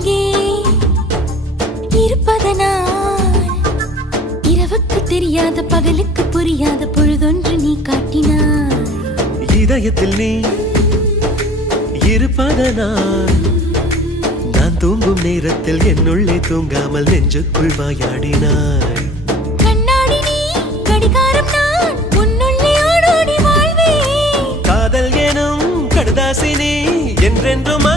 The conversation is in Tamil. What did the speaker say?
அருகே இருப்பதனால் இரவுக்கு தெரியாத பகலுக்கு புரியாத பொழுதொன்று நீ காட்டினாய். இதயத்தில் நீ இருப்பதனால் நான் தூங்கும் நேரத்தில் என்னுள்ளே தூங்காமல் நெஞ்சுக்குள் வாயாடினாய். கண்ணாடி நீ கடிகாரம் நான் உன்னுள்ளே ஓடோடி வாழ்வே. காதல் எனும் கடுதாசி நீ என்றென்றும்